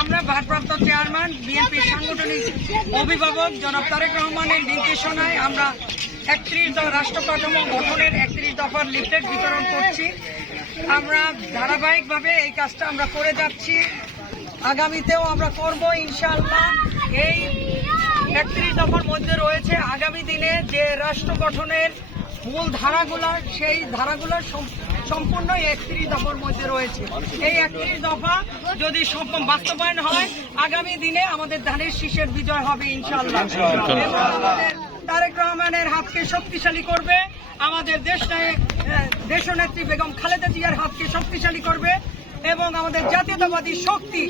আমরা ভারপ্রাপ্ত chairman, BNP সাংগঠনিক অভিভাবক জনাব তারেক রহমানের নির্দেশনায় আমরা একত্রিশ রাষ্ট্র কাঠামো গঠনের একত্রিশ দফার লিফলেট বিতরণ করছি। আমরা ধারাবাহিকভাবে এই কাজটা আমরা করে যাচ্ছি। আগামীতেও আমরা করব ইনশাআল্লাহ। এই একত্রিশ দফার মধ্যে রয়েছে আগামী দিনে যে রাষ্ট্র গঠনের মূল ধারাগুলা, সেই ধারাগুলো সম্পূর্ণ একত্রিশ দফার মধ্যে রয়েছে। এই একত্রিশ দফা যদি বাস্তবায়ন হয় আগামী দিনে আমাদের ধানের শীষের বিজয় হবে ইনশাল্লাহ আমাদের তারেক রহমানের হাতকে শক্তিশালী করবে আমাদের দেশ দেশনেত্রী বেগম খালেদা জিয়ার হাতকে শক্তিশালী করবে। এবং আমাদের জাতীয়তাবাদী শক্তি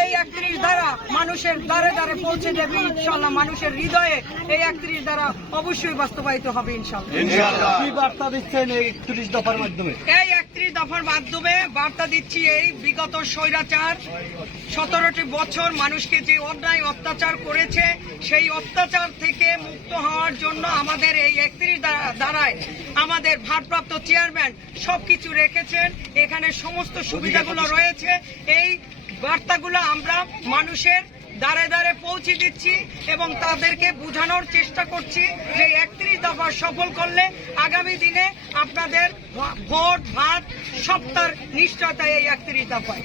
এই একত্রিশ দ্বারা মানুষের দ্বারে দ্বারে পৌঁছে যাবে ইনশাল্লাহ মানুষের হৃদয়ে এই একত্রিশ দ্বারা অবশ্যই বাস্তবায়িত হবে ইনশাল্লাহ কি বার্তা দিচ্ছেন এই একত্রিশ দফার মাধ্যমে? এই একত্রিশ দফার মাধ্যমে বার্তা দিচ্ছি এই বিগত স্বৈরাচার সতেরোটি বছর মানুষকে যে অন্যায় অত্যাচার করেছে সেই অত্যাচার থেকে মুক্ত হওয়ার জন্য আমাদের এই একত্রিশ দ্বারায় আমাদের ভারপ্রাপ্ত চেয়ারম্যান সবকিছু রেখেছেন। এখানে সমস্ত সুবিধাগুলো রয়েছে এই বার্তাগুলো আমরা মানুষের দ্বারে দ্বারে পৌঁছে দিচ্ছি এবং তাদেরকে বোঝানোর চেষ্টা করছি যে একত্রিশ দফা সফল করলে আগামী দিনে আপনাদের ভোট ভাত সপ্তাহ নিশ্চয়তা এই একত্রিশ দফায়।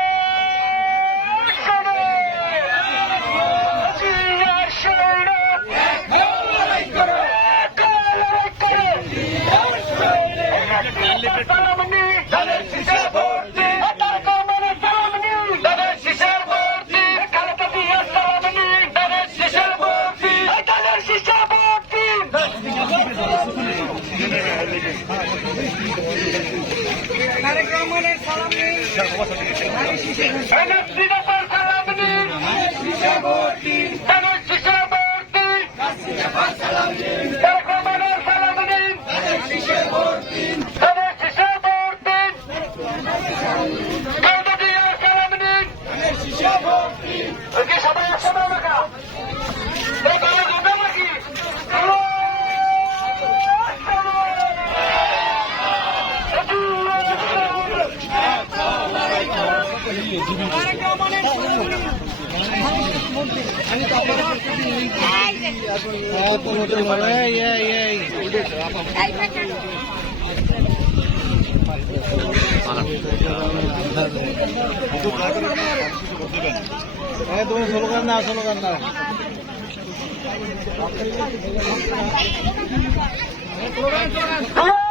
সালাম তুমি স্লোগান না স্লোগান না Let's be the best